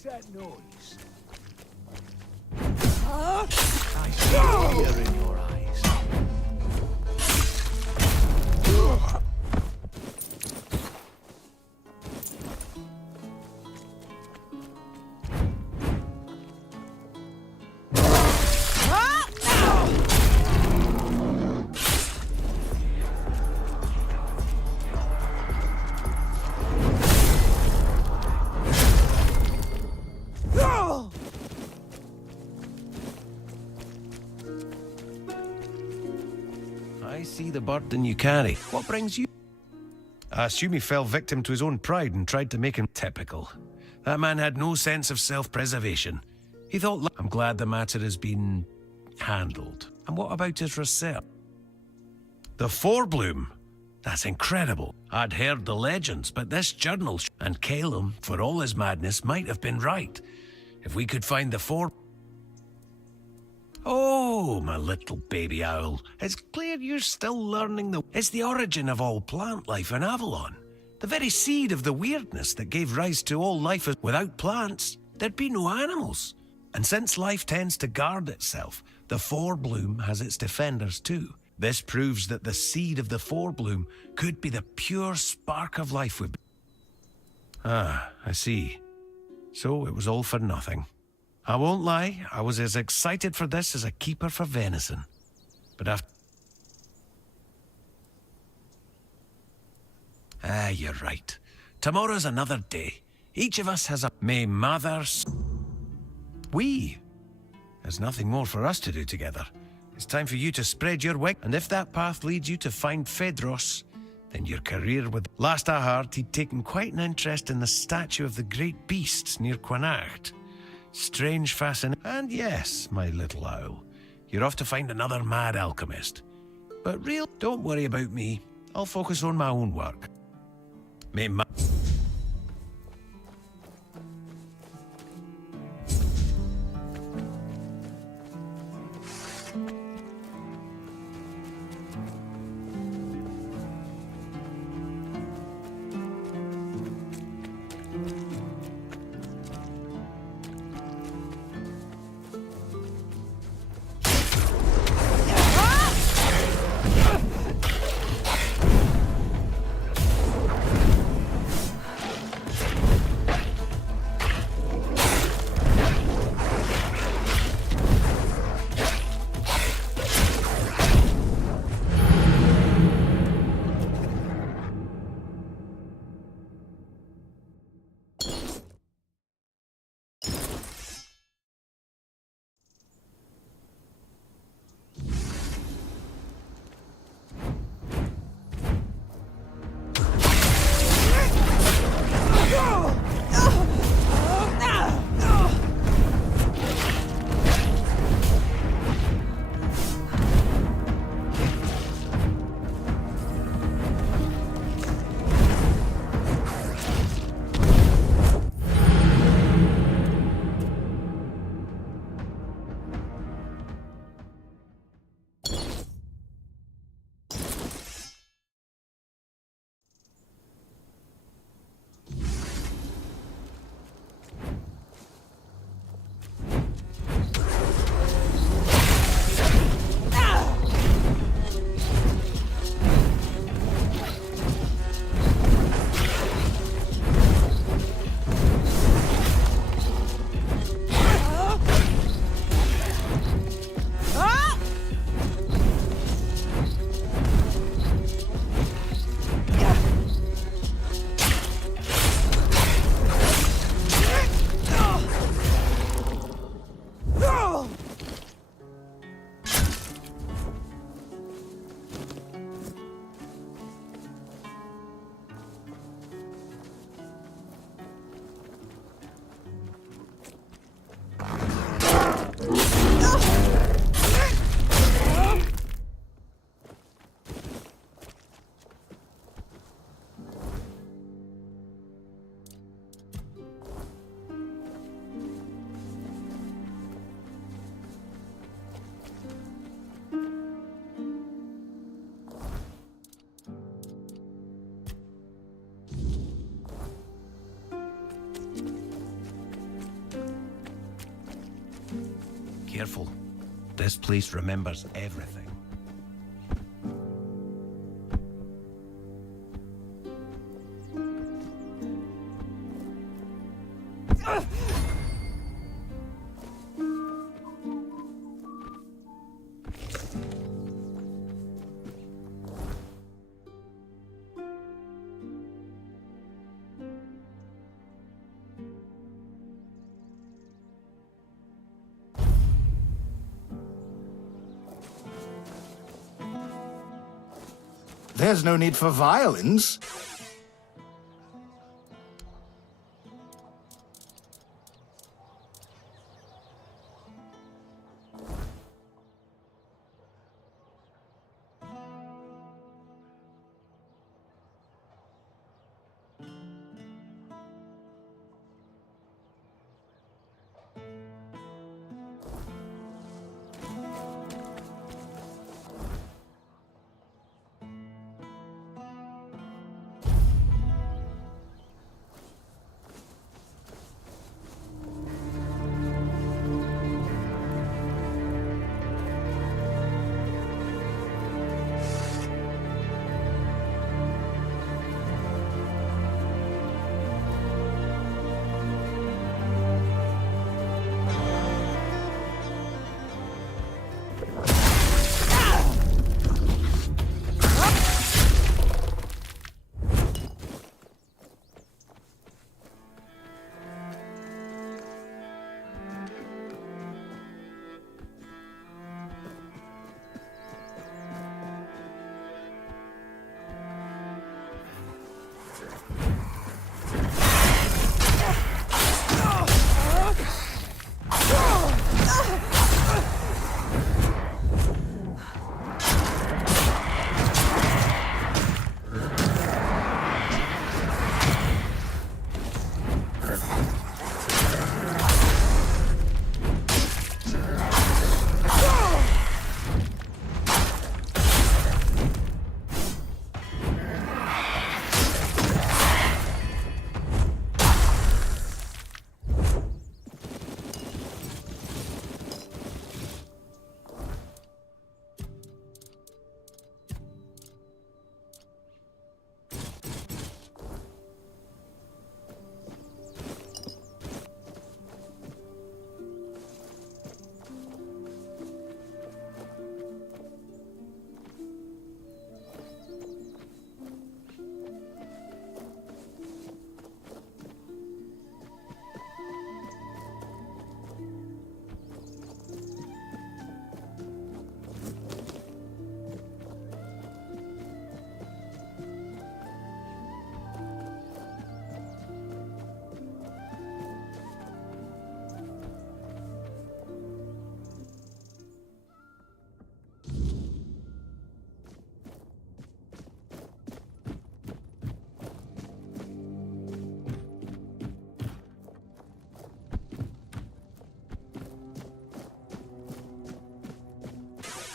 What's that noise? I see fear in your eyes. I see the burden you carry. What brings you? I assume he fell victim to his own pride and tried to make him typical. That man had no sense of self-preservation. He thought, I'm glad the matter has been handled. And what about his research? The Forebloom. That's incredible. I'd heard the legends, but this journal and Calum, for all his madness, might have been right. If we could find the Oh, my little baby owl. It's clear you're still learning It's the origin of all plant life in Avalon. The very seed of the weirdness that gave rise to all life. Without plants, there'd be no animals. And since life tends to guard itself, the Forebloom has its defenders too. This proves that the seed of the Forebloom could be the pure spark of life with. Ah, I see. So it was all for nothing. I won't lie, I was as excited for this as a keeper for venison. But after... you're right. Tomorrow's another day. Each of us has a... May mothers... There's nothing more for us to do together. It's time for you to spread your wing, and if that path leads you to find Phaedros, then your career with... Last I heard, he'd taken quite an interest in the statue of the great beasts near Quinacht. Strange fascination. And yes, my little owl, you're off to find another mad alchemist. But don't worry about me. I'll focus on my own work. May ma... Careful. This place remembers everything. There's no need for violence.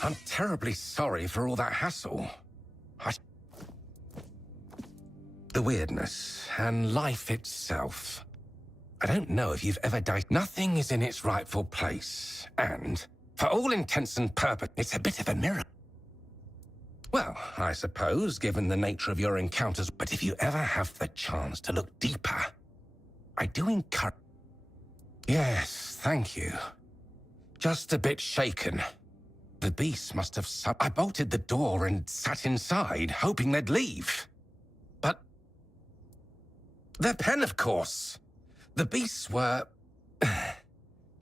I'm terribly sorry for all that hassle. The weirdness and life itself. I don't know if you've ever died. Nothing is in its rightful place. And, for all intents and purposes, it's a bit of a mirror. Well, I suppose, given the nature of your encounters. But if you ever have the chance to look deeper, I do encourage... Yes, thank you. Just a bit shaken. The beast must have I bolted the door and sat inside, hoping they'd leave. But... their pen, of course. The beasts were...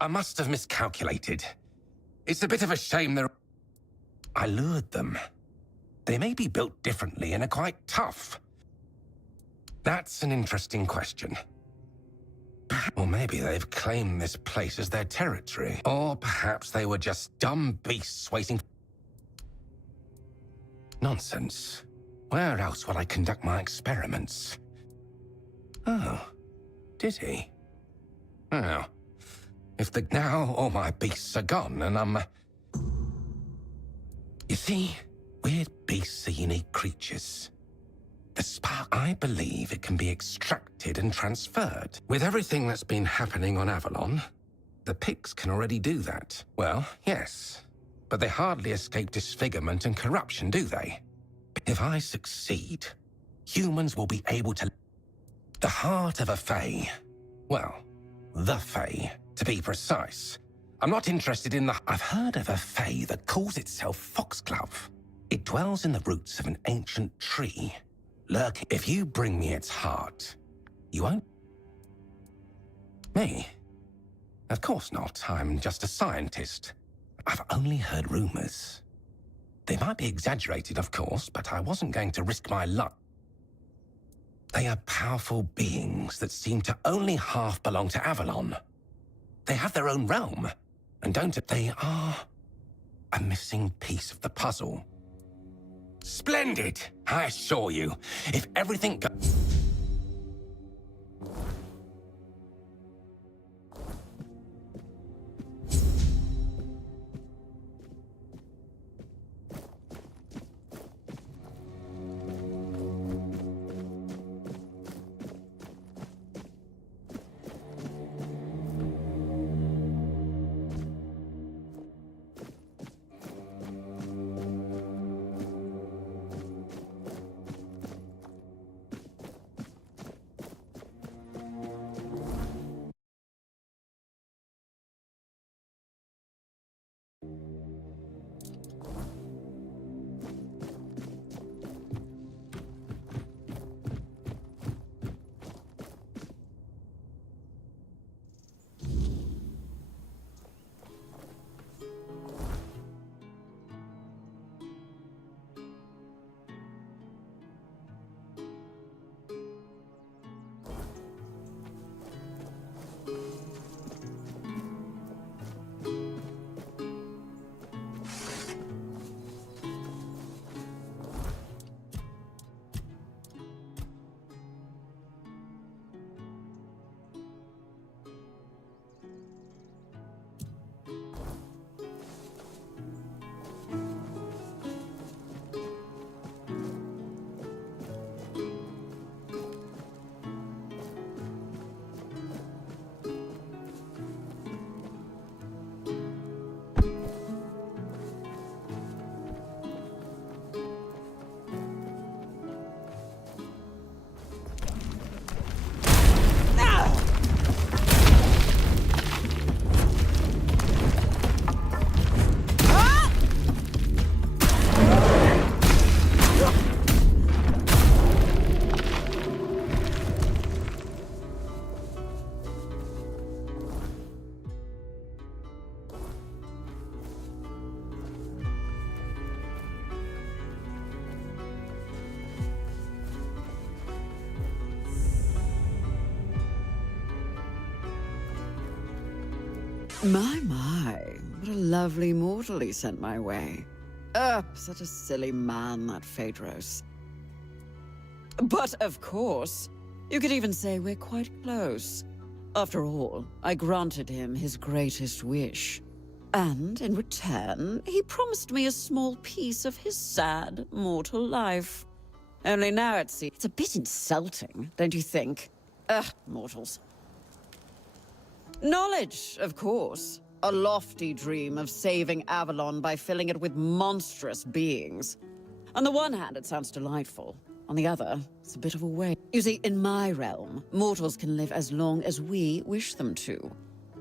I must have miscalculated. It's a bit of a shame they're... I lured them. They may be built differently and are quite tough. That's an interesting question. Or maybe they've claimed this place as their territory. Or perhaps they were just dumb beasts waiting... Nonsense. Where else will I conduct my experiments? Oh, did he? Oh. Now all my beasts are gone and I'm... You see, weird beasts are unique creatures. The spark, I believe it can be extracted and transferred. With everything that's been happening on Avalon, The pigs can already do that. Well, yes. But they hardly escape disfigurement and corruption, do they? If I succeed, humans will be able to... The heart of a Fae. Well, the Fae, to be precise. I'm not interested in the... I've heard of a Fae that calls itself Foxglove. It dwells in the roots of an ancient tree. Lurking. If you bring me its heart, you won't... Me? Of course not. I'm just a scientist. I've only heard rumors. They might be exaggerated, of course, but I wasn't going to risk my luck. They are powerful beings that seem to only half belong to Avalon. They have their own realm, and they are a missing piece of the puzzle. Splendid! I assure you, if everything goes... My, what a lovely mortal he sent my way. Such a silly man, that Phaedros. But of course, you could even say we're quite close. After all, I granted him his greatest wish. And in return, he promised me a small piece of his sad, mortal life. Only now it's a bit insulting, don't you think? Mortals. Knowledge, of course. A lofty dream of saving Avalon by filling it with monstrous beings. On the one hand, it sounds delightful. On the other, it's a bit of a waste. You see, in my realm, mortals can live as long as we wish them to.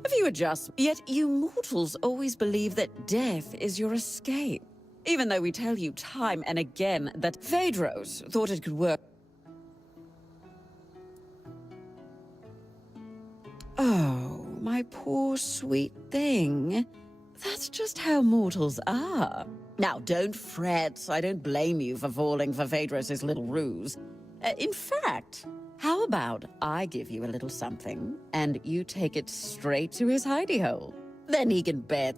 A few adjustments. Yet you mortals always believe that death is your escape. Even though we tell you time and again that Phaedros thought it could work. Oh, my poor sweet thing. That's just how mortals are. Now, don't fret. I don't blame you for falling for Phaedros' little ruse. In fact, how about I give you a little something, and you take it straight to his hidey hole? Then he can bear...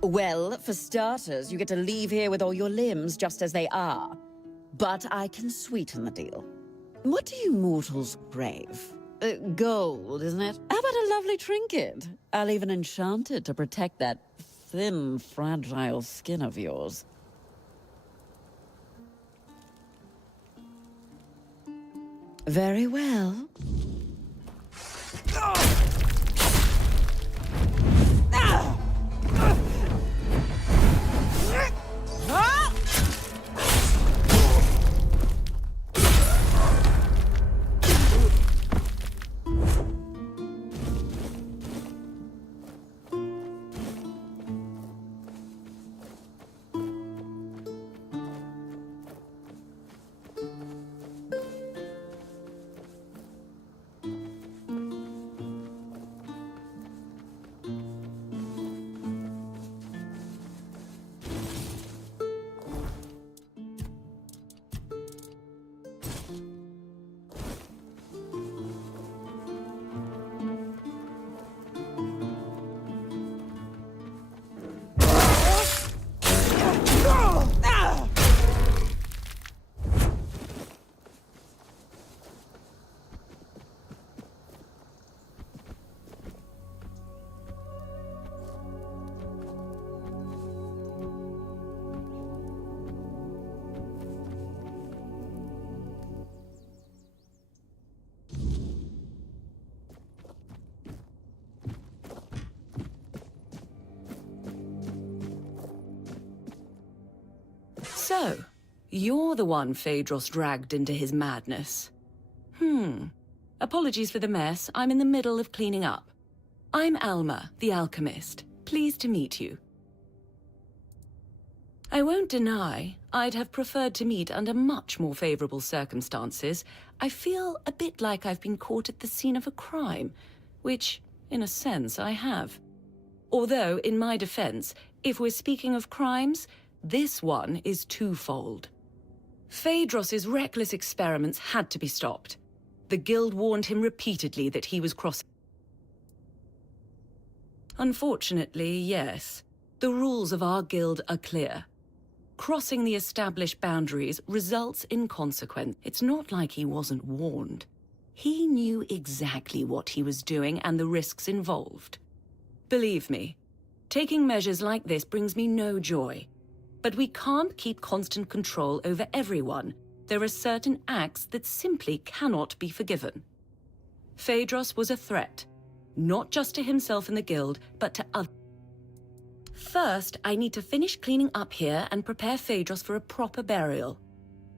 Well, for starters, you get to leave here with all your limbs just as they are. But I can sweeten the deal. What do you mortals crave? Gold, isn't it? How about a lovely trinket? I'll even enchant it to protect that thin, fragile skin of yours. Very well. So, you're the one Phaedros dragged into his madness. Apologies for the mess. I'm in the middle of cleaning up. I'm Alma, the alchemist. Pleased to meet you. I won't deny I'd have preferred to meet under much more favorable circumstances. I feel a bit like I've been caught at the scene of a crime, which, in a sense, I have. Although, in my defense, if we're speaking of crimes, this one is twofold. Phaedros's reckless experiments had to be stopped. The Guild warned him repeatedly that he was crossing. Unfortunately, yes. The rules of our guild are clear. Crossing the established boundaries results in consequence. It's not like he wasn't warned. He knew exactly what he was doing and the risks involved. Believe me, taking measures like this brings me no joy. But we can't keep constant control over everyone. There are certain acts that simply cannot be forgiven. Phaedros was a threat, not just to himself and the Guild, but to others. First, I need to finish cleaning up here and prepare Phaedros for a proper burial.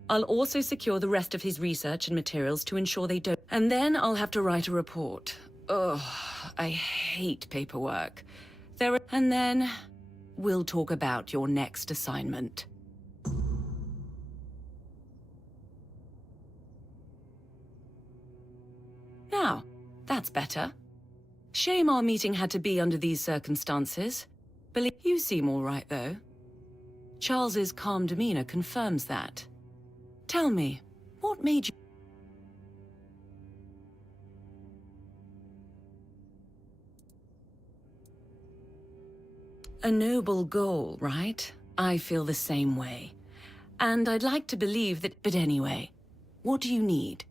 I'll also secure the rest of his research and materials to ensure they don't. And then I'll have to write a report. Ugh, I hate paperwork. And then we'll talk about your next assignment. Now, that's better. Shame our meeting had to be under these circumstances. Believe you seem all right, though. Charles's calm demeanor confirms that. Tell me, what made you... A noble goal, right? I feel the same way. And I'd like to believe that... But anyway, what do you need?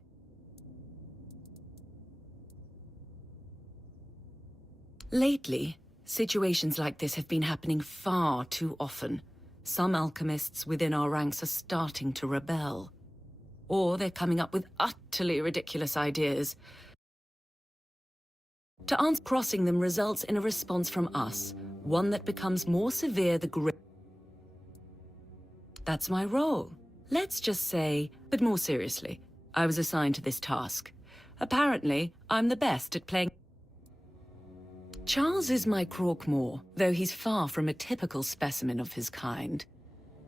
Lately, situations like this have been happening far too often. Some alchemists within our ranks are starting to rebel. Or they're coming up with utterly ridiculous ideas. To answer, crossing them results in a response from us, one that becomes more severe the greater. That's my role. Let's just say, but more seriously, I was assigned to this task. Apparently, I'm the best at playing. Charles is my Croakmore, though he's far from a typical specimen of his kind.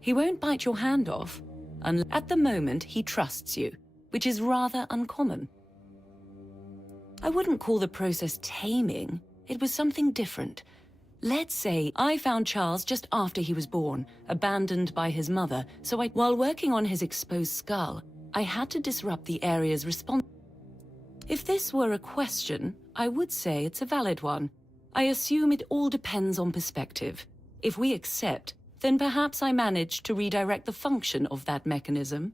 He won't bite your hand off, and at the moment he trusts you, which is rather uncommon. I wouldn't call the process taming. It was something different. Let's say I found Charles just after he was born, abandoned by his mother, so while working on his exposed skull, I had to disrupt the area's response. If this were a question, I would say it's a valid one. I assume it all depends on perspective. If we accept, then perhaps I managed to redirect the function of that mechanism,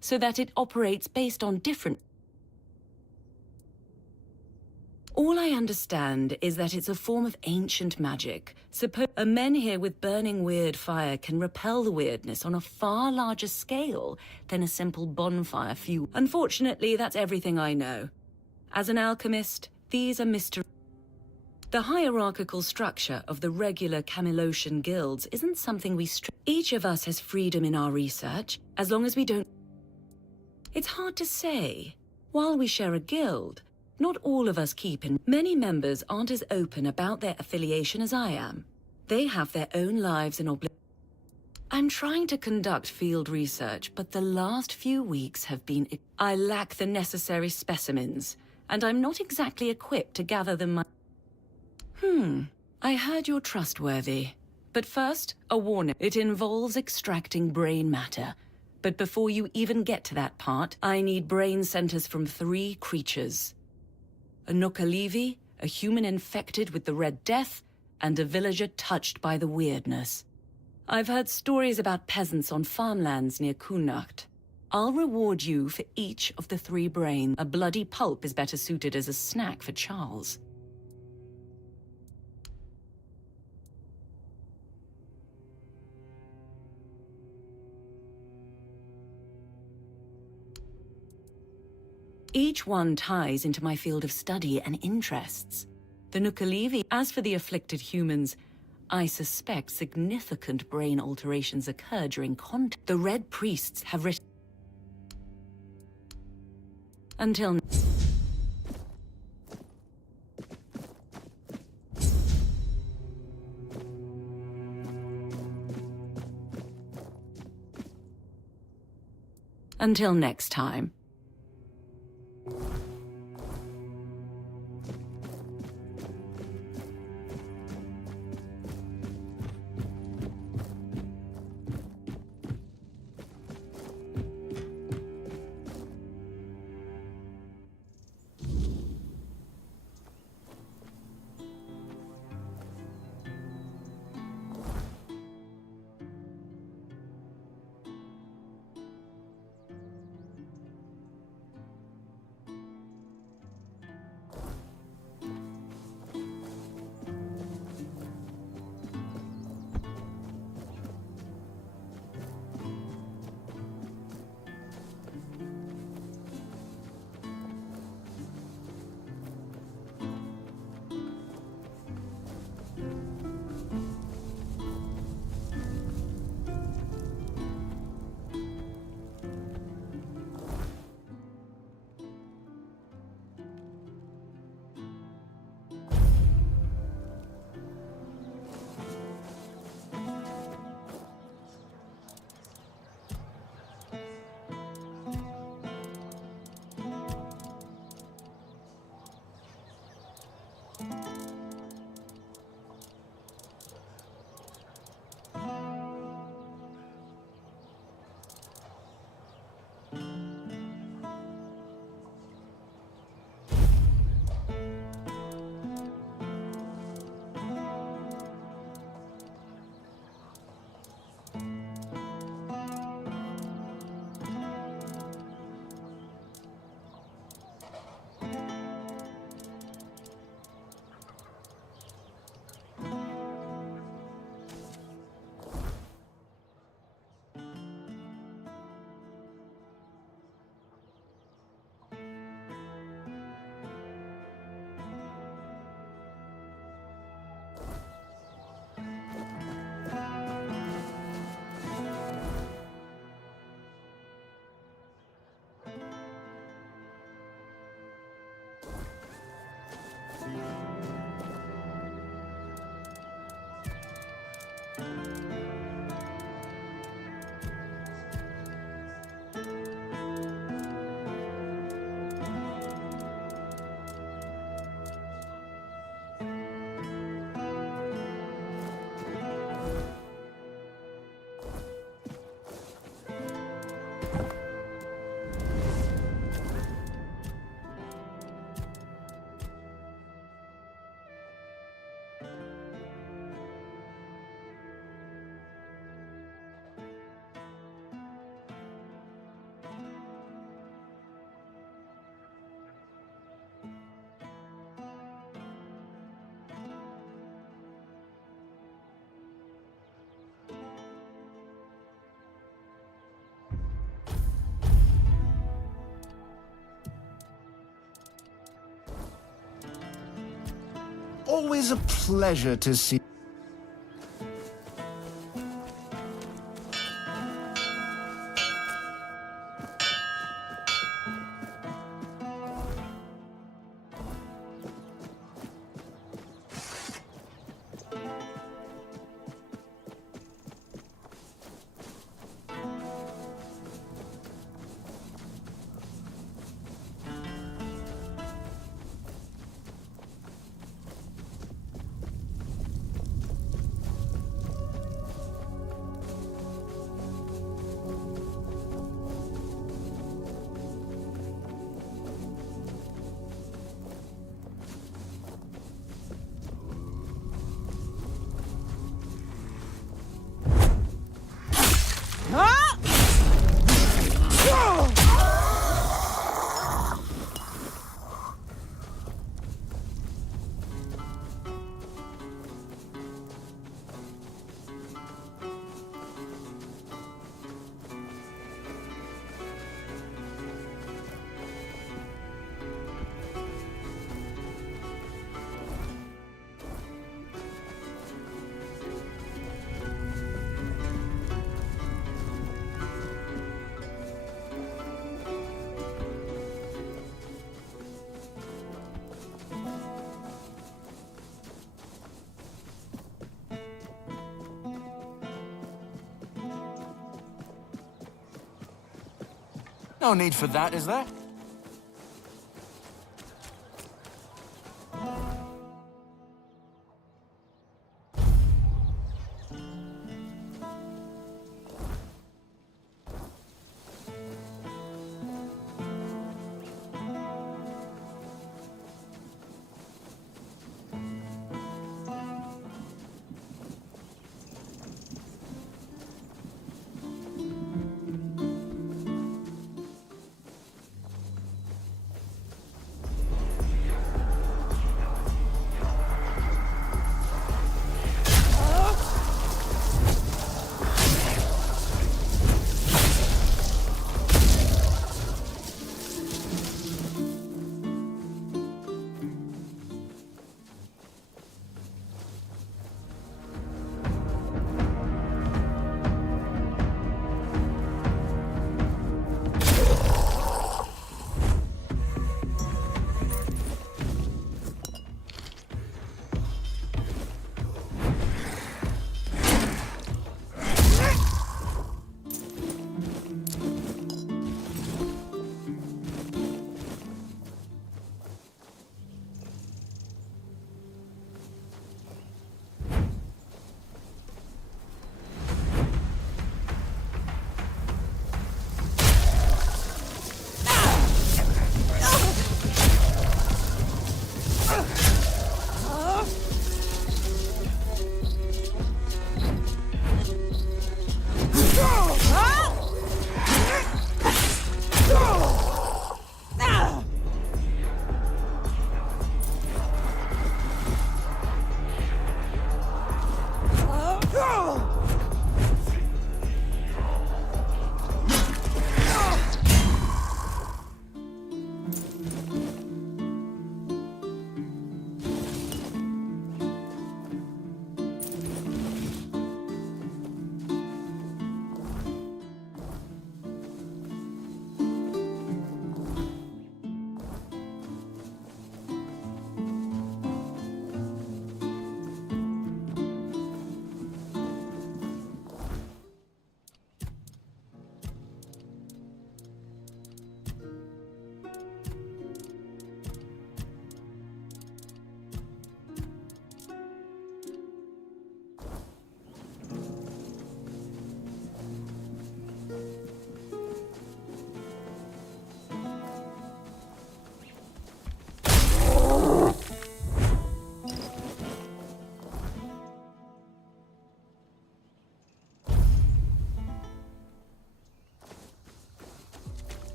so that it operates based on different... All I understand is that it's a form of ancient magic. A men here with burning weird fire can repel the weirdness on a far larger scale than a simple bonfire fuel. Unfortunately, that's everything I know. As an alchemist, these are mysteries. The hierarchical structure of the regular Camelosian guilds isn't something we Each of us has freedom in our research, as long as we don't... It's hard to say. While we share a guild, not all of us keep in. Many members aren't as open about their affiliation as I am. They have their own lives and I'm trying to conduct field research, but the last few weeks have been... I lack the necessary specimens, and I'm not exactly equipped to gather them. I heard you're trustworthy. But first, a warning. It involves extracting brain matter. But before you even get to that part, I need brain centers from 3 creatures. A Nookalivi, a human infected with the Red Death, and a villager touched by the weirdness. I've heard stories about peasants on farmlands near Kunacht. I'll reward you for each of the 3 brains. A bloody pulp is better suited as a snack for Charles. Each one ties into my field of study and interests. The Nookalivi. As for the afflicted humans, I suspect significant brain alterations occur during contact. The Red Priests have written... Until... Until next time. Always a pleasure to see. No need for that, is there?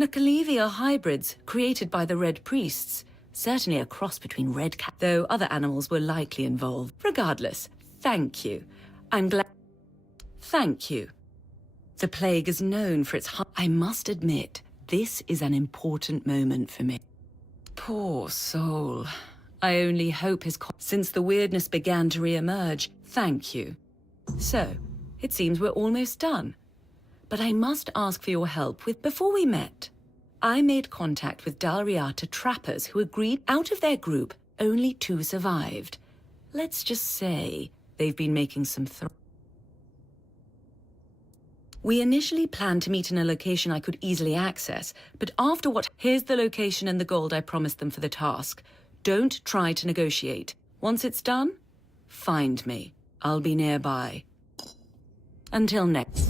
Nakalevi are hybrids created by the Red Priests. Certainly a cross between red cat, though other animals were likely involved. Regardless, thank you. I'm glad. Thank you. The plague is known for its I must admit, this is an important moment for me. Poor soul. I only hope since the weirdness began to re-emerge, thank you. So, it seems we're almost done. But I must ask for your help before we met. I made contact with Dalriata trappers who agreed out of their group, only 2 survived. Let's just say they've been making some We initially planned to meet in a location I could easily access, but here's the location and the gold I promised them for the task. Don't try to negotiate. Once it's done, find me. I'll be nearby. Until next.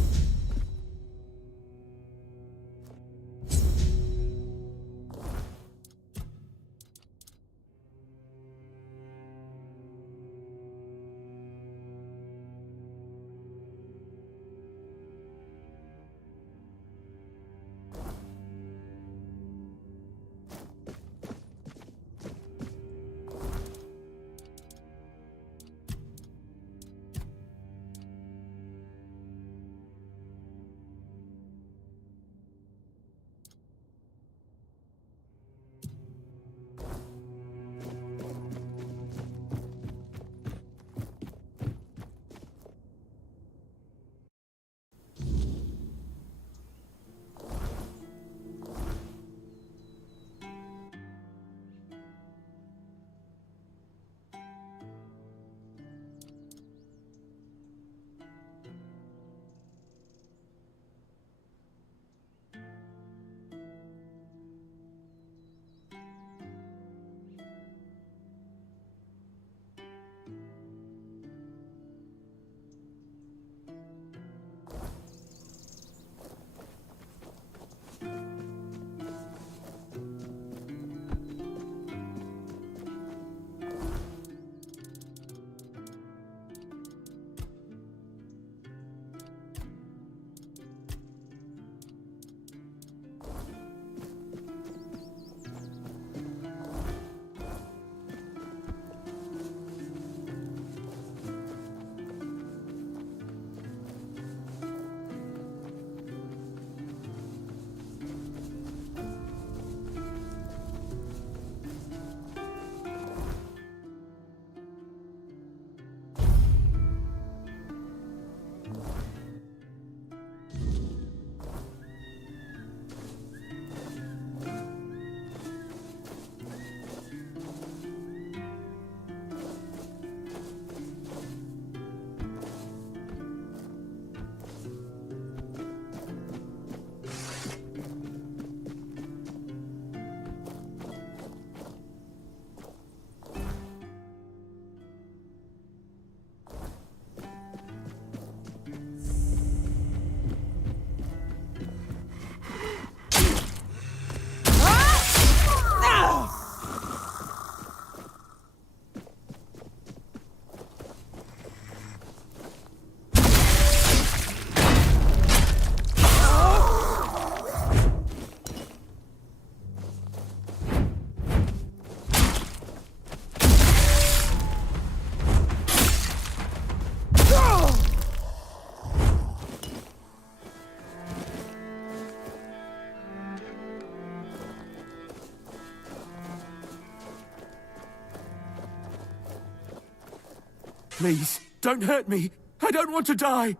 Please, don't hurt me. I don't want to die.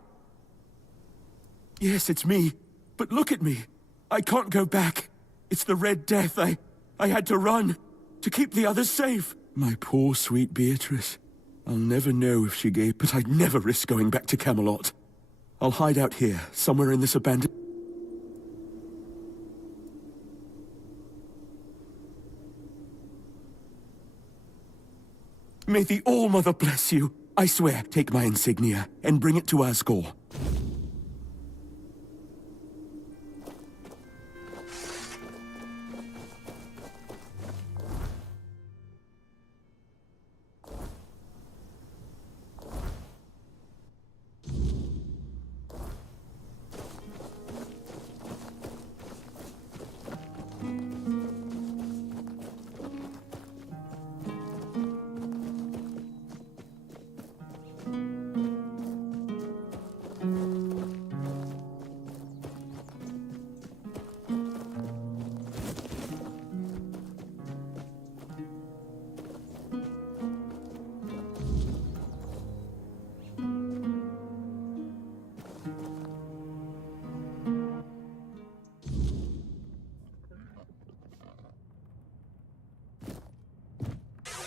Yes, it's me. But look at me. I can't go back. It's the Red Death. I had to run. To keep the others safe. My poor, sweet Beatrice. I'll never know if she gave... But I'd never risk going back to Camelot. I'll hide out here, somewhere in this abandoned... May the All-Mother bless you. I swear, take my insignia and bring it to Asgore.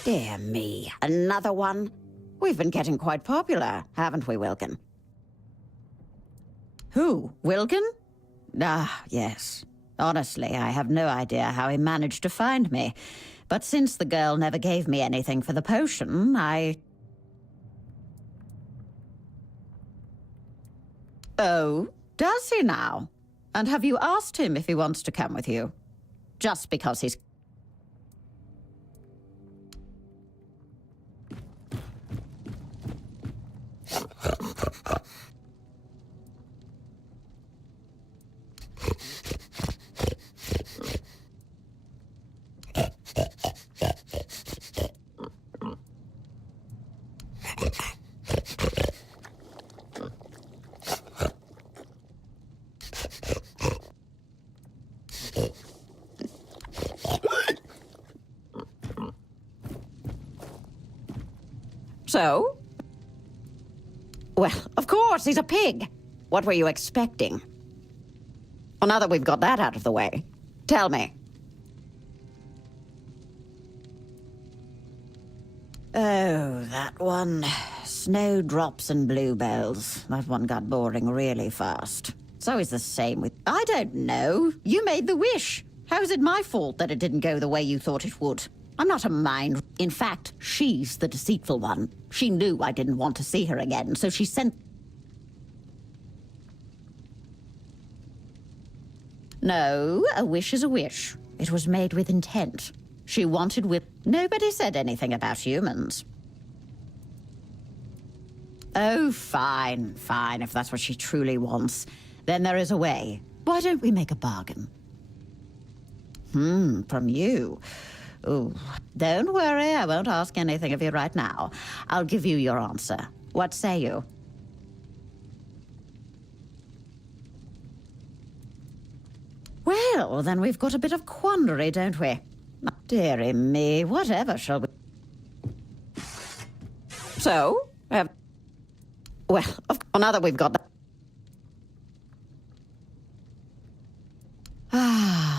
Dear me, another one? We've been getting quite popular, haven't we, Wilkin? Who? Wilkin? Ah, yes. Honestly, I have no idea how he managed to find me. But since the girl never gave me anything for the potion, Oh, does he now? And have you asked him if he wants to come with you? Just because he's... So? Well, of course, he's a pig. What were you expecting? Well, now that we've got that out of the way, tell me. Oh, that one. Snowdrops and bluebells. That one got boring really fast. It's always the same with... I don't know. You made the wish. How is it my fault that it didn't go the way you thought it would? I'm not a mind. In fact, she's the deceitful one. She knew I didn't want to see her again, so she sent... No, a wish is a wish. It was made with intent. She wanted with... Nobody said anything about humans. Oh, fine, fine, if that's what she truly wants. Then there is a way. Why don't we make a bargain? From you. Ooh, don't worry, I won't ask anything of you right now. I'll give you your answer. What say you? Well, then we've got a bit of quandary, don't we? Dearie me, whatever shall we... So, well, now that we've got that...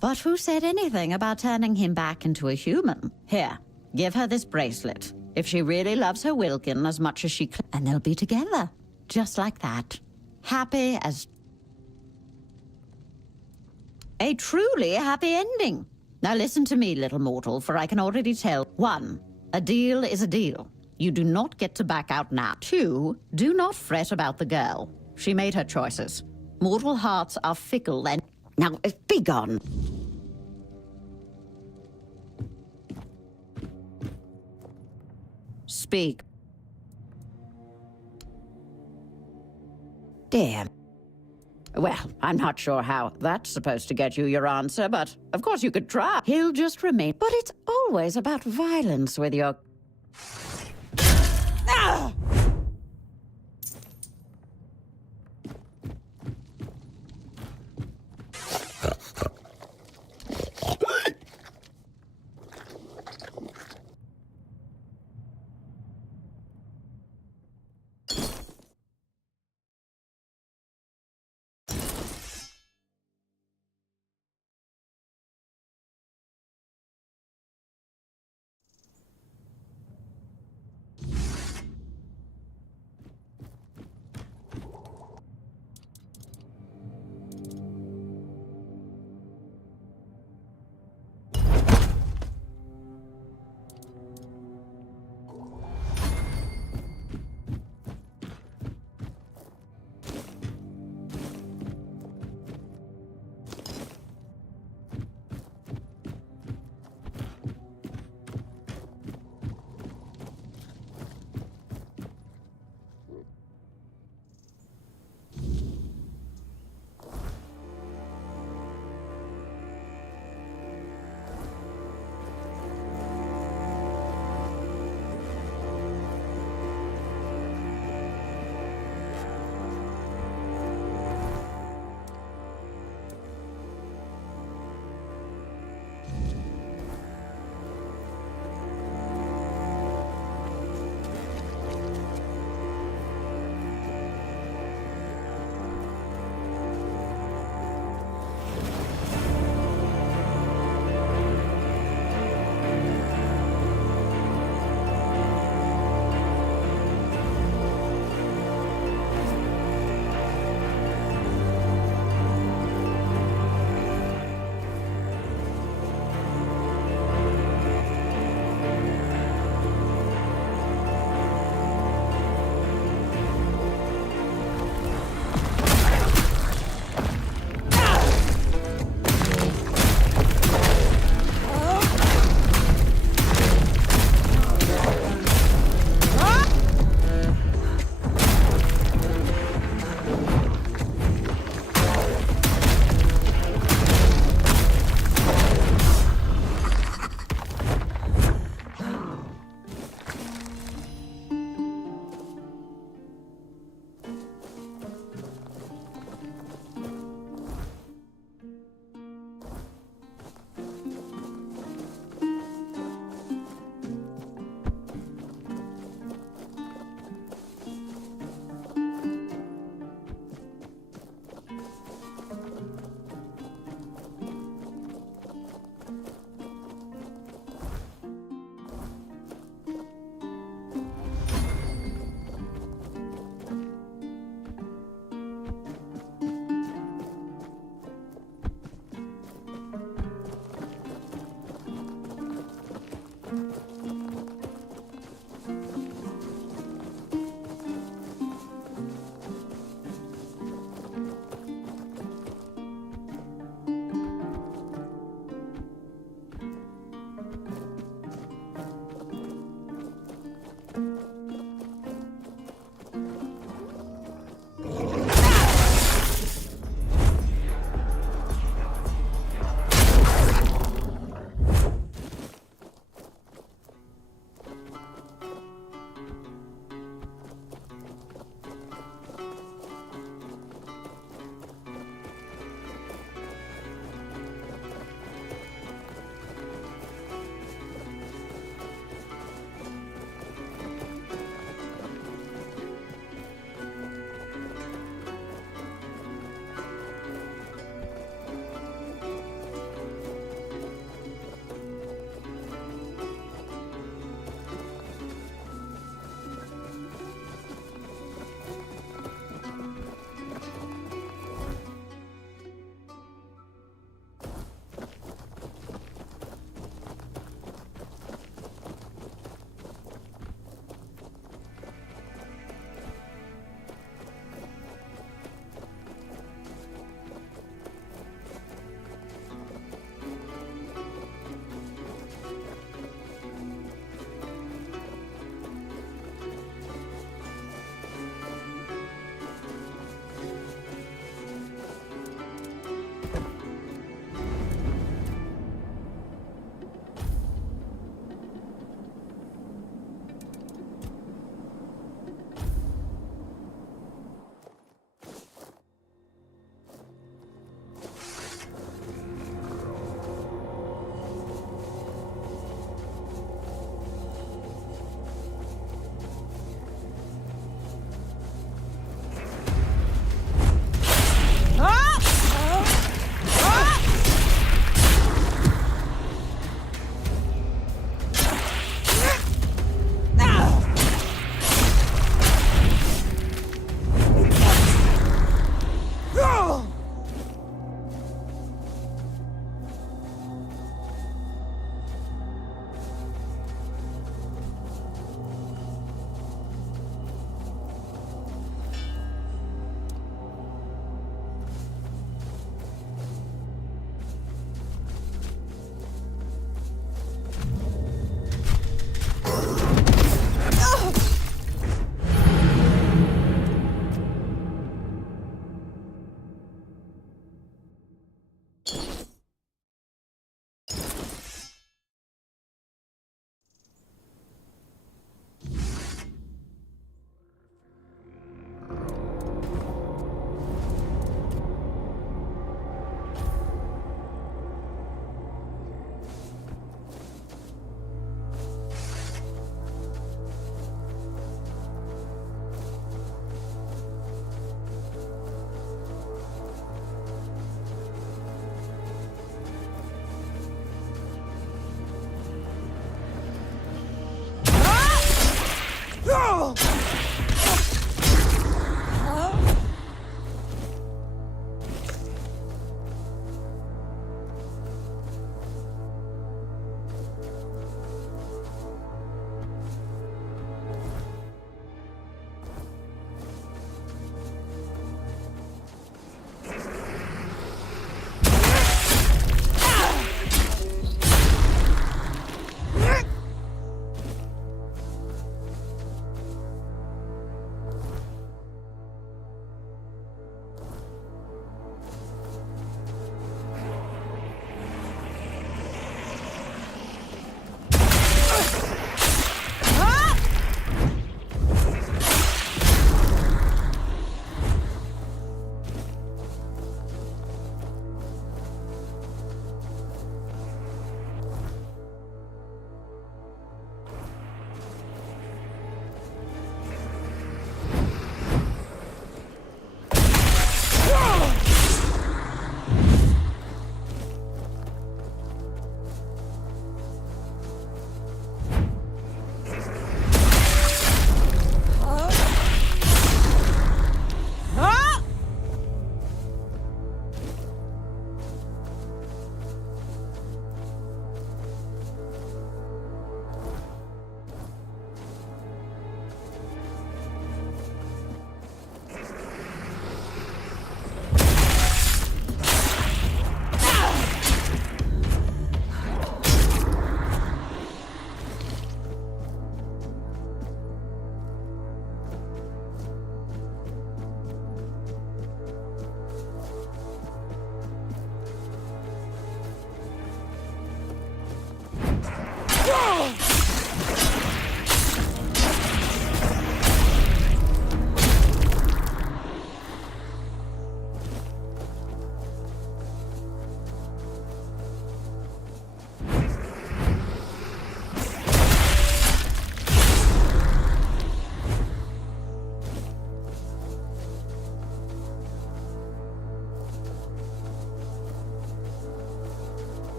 But who said anything about turning him back into a human? Here, give her this bracelet. If she really loves her Wilkin as much as she... And they'll be together. Just like that. Happy as... A truly happy ending. Now listen to me, little mortal, for I can already tell. 1, a deal is a deal. You do not get to back out now. 2, do not fret about the girl. She made her choices. Mortal hearts are fickle and... Now, be gone. Speak. Damn. Well, I'm not sure how that's supposed to get you your answer, but of course you could try. He'll just remain. But it's always about violence with your... Ah!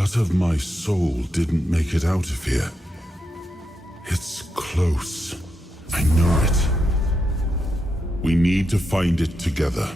Part of my soul didn't make it out of here. It's close. I know it. We need to find it together.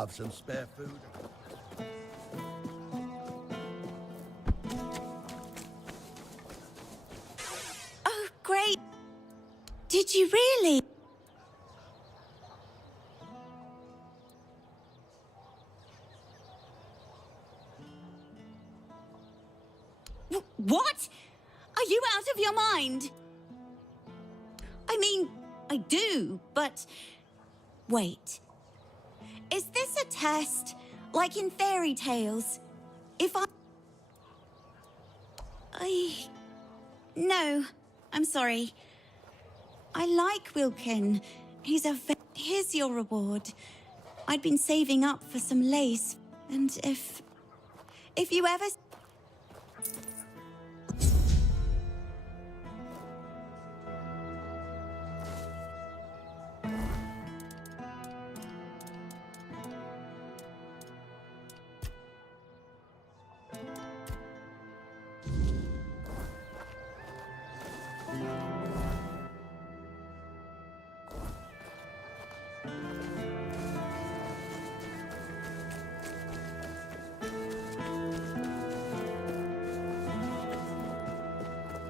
Have some spare food. Oh, great. Did you really? What? Are you out of your mind? I mean, I do, but... Wait. Is this a test? Like in fairy tales? If No, I'm sorry. I like Wilkin. Here's your reward. I'd been saving up for some lace, and if you ever...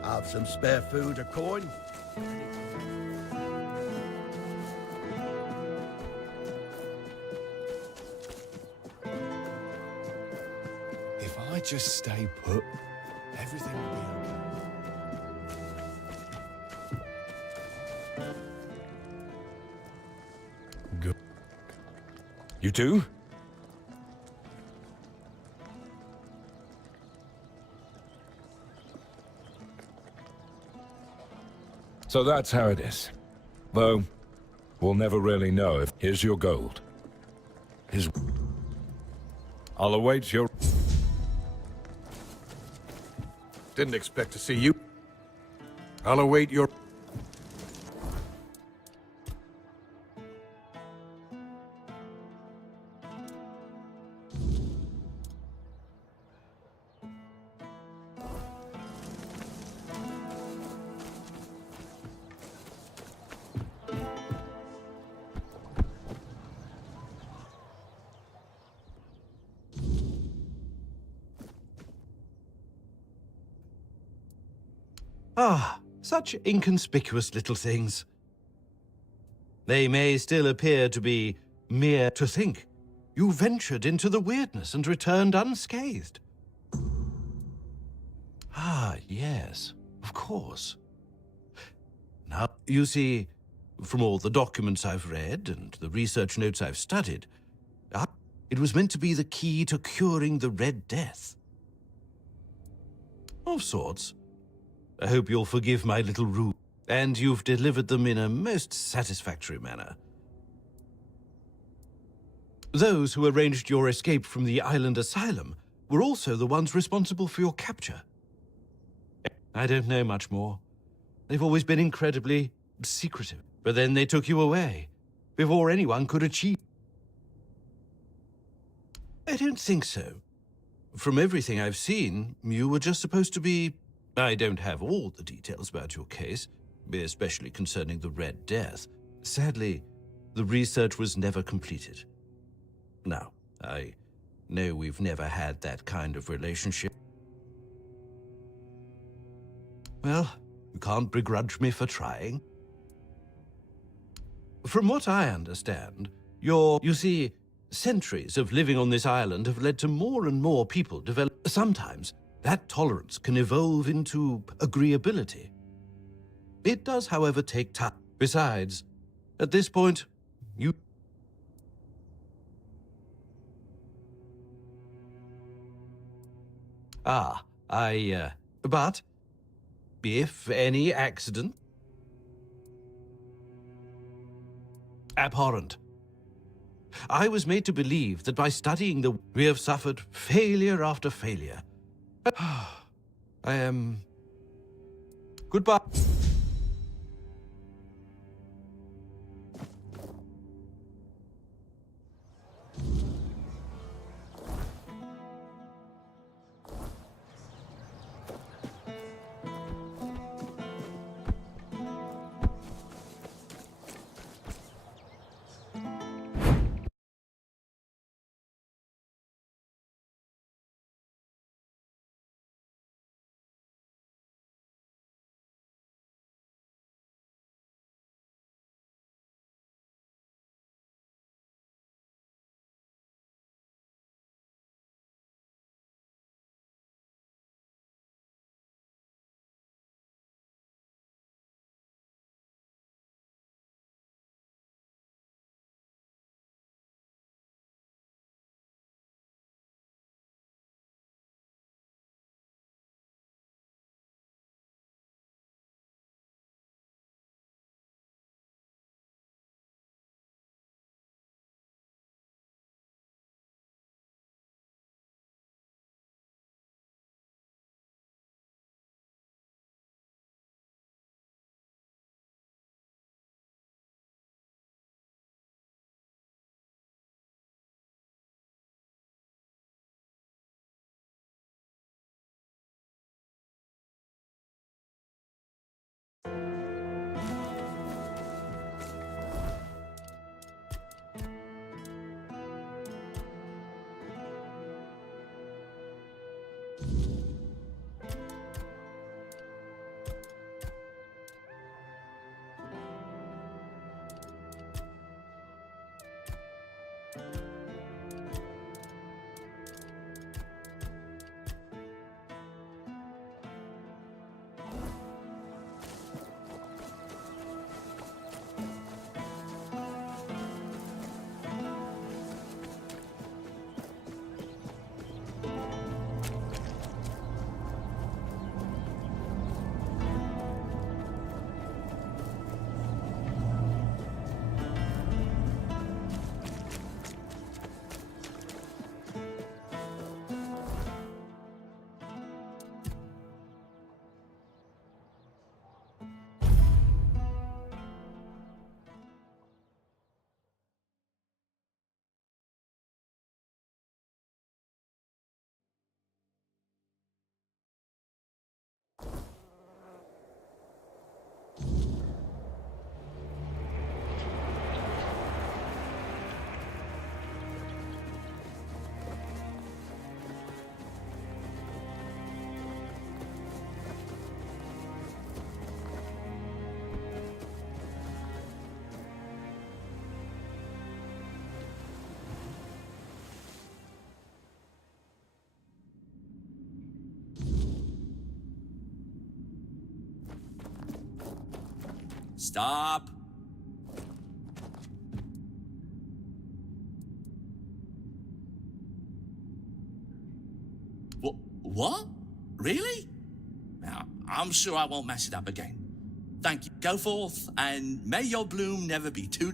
Have some spare food, a coin. If I just stay put, everything will be okay. Good. You too? So that's how it is. Though, we'll never really know if... Here's your gold. I'll await your... Didn't expect to see you. I'll await your... Ah, such inconspicuous little things. They may still appear to be mere to think. You ventured into the weirdness and returned unscathed. Ah, yes, of course. Now, you see, from all the documents I've read and the research notes I've studied, it was meant to be the key to curing the Red Death. Of sorts. I hope you'll forgive my little ruse, and you've delivered them in a most satisfactory manner. Those who arranged your escape from the island asylum were also the ones responsible for your capture. I don't know much more. They've always been incredibly secretive, but then they took you away, before anyone could achieve. I don't think so. From everything I've seen, you were just supposed to be... I don't have all the details about your case, especially concerning the Red Death. Sadly, the research was never completed. Now, I know we've never had that kind of relationship. Well, you can't begrudge me for trying. From what I understand, you see, centuries of living on this island have led to more and more people develop... Sometimes, that tolerance can evolve into agreeability. It does, however, take time. Besides, at this point, you... But, if any accident... Abhorrent. I was made to believe that by studying we have suffered failure after failure. I am... Goodbye. Stop. What? Really? Now, I'm sure I won't mess it up again. Thank you. Go forth, and may your bloom never be too...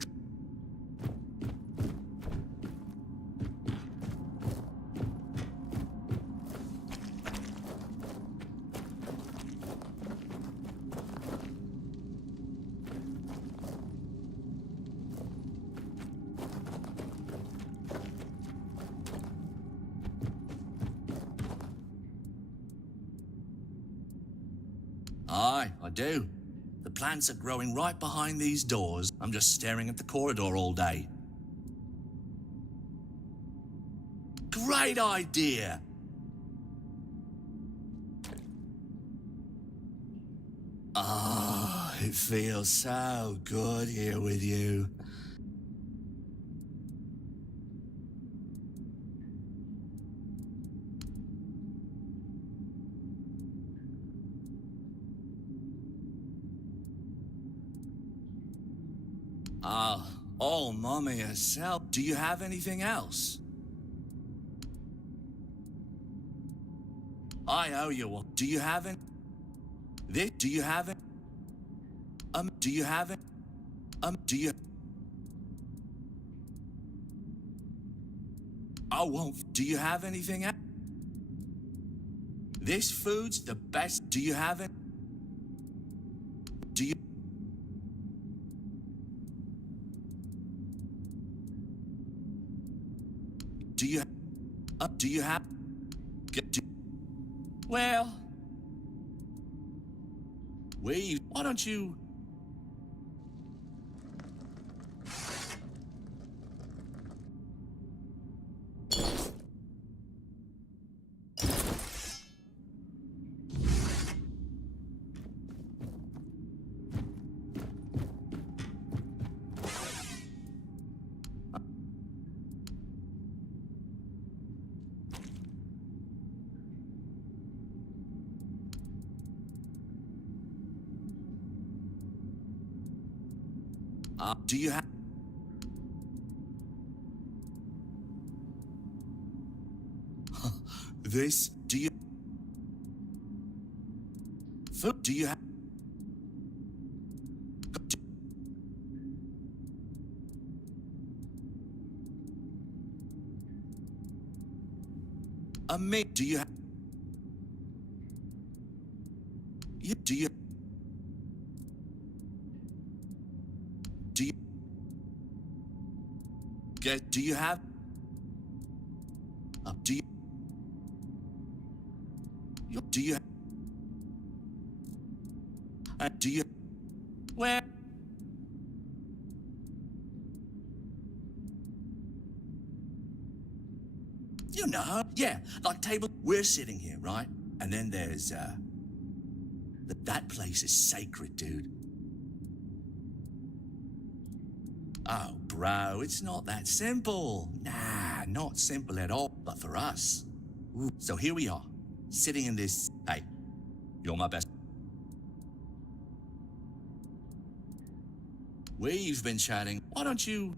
Aye, I do. The plants are growing right behind these doors. I'm just staring at the corridor all day. Great idea! Ah, it feels so good here with you. Oh, Mommy herself. Do you have anything else? I owe you one. Do you have it? This? Do you have it? Do you have it? Do you... I won't. Do you have anything else? This food's the best. Do you have it? Do you... Do you have... Well... Why don't you... do you have... This... Do you... Food... Do you have... Do you have... Do you... Do you... Do you have... Do you... Do you... Do you... Where... You know, yeah, like table... We're sitting here, right? And then there's, that place is sacred, dude. Oh, bro, it's not that simple. Nah, not simple at all. But for us... Ooh. So here we are, sitting in this... Hey, you're my best... We've been chatting. Why don't you...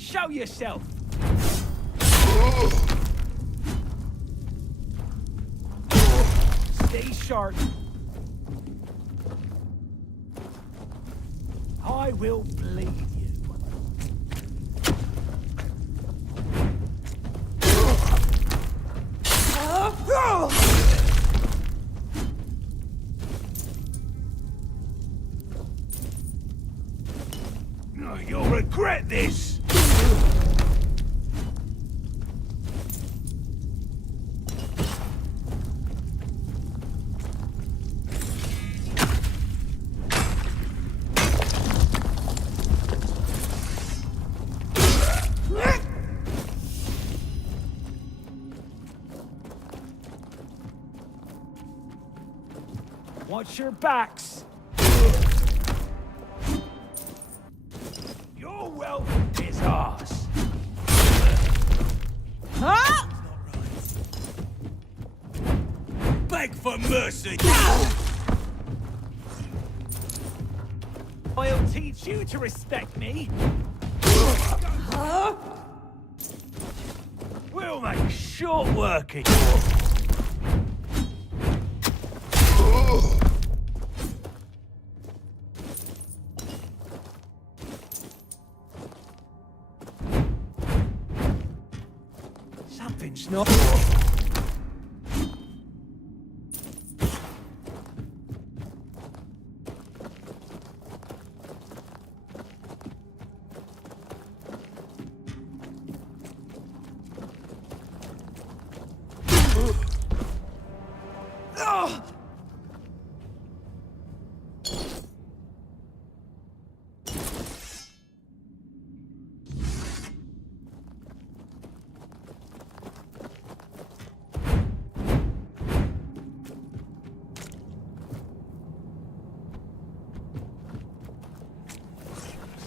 Show yourself! Stay sharp. I will bleed you. You'll regret this! Watch your backs! Your wealth is ours! Huh? Beg for mercy! I'll teach you to respect me! We'll make short work of you! Something's not...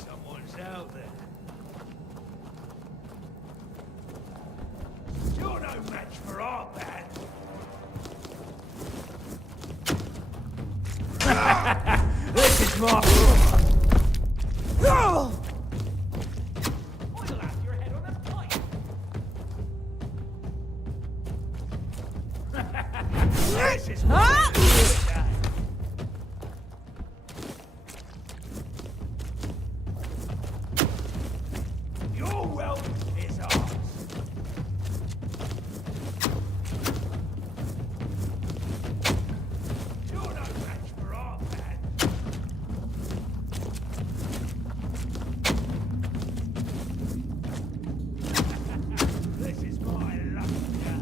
Someone's out there. You're no match for our band. This is my... I'll have your head on a pike. This is my... Your wealth is ours. You're no match for our band. This is my lucky day.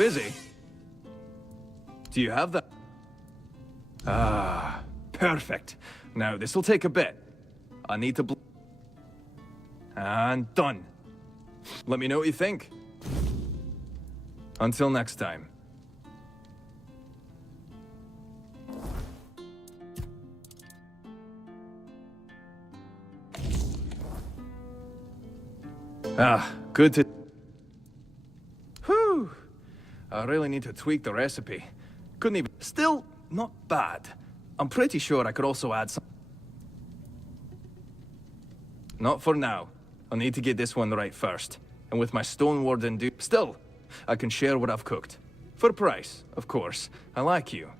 Busy? Do you have that? Ah, perfect. Now, this'll take a bit. I need to and done. Let me know what you think. Until next time. Ah, good to... Whew. I really need to tweak the recipe. Couldn't even... Still, not bad. I'm pretty sure I could also add some... Not for now. I'll need to get this one right first. And with my Stone Warden Still, I can share what I've cooked. For a price, of course. I like you.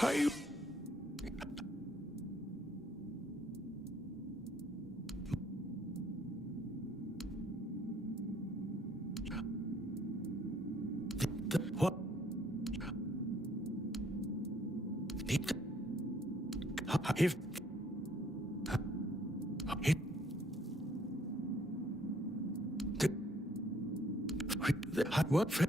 I... What? If... What?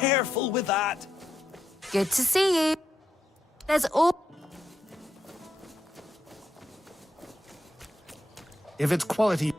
careful with that. Good to see you. There's all... If it's quality...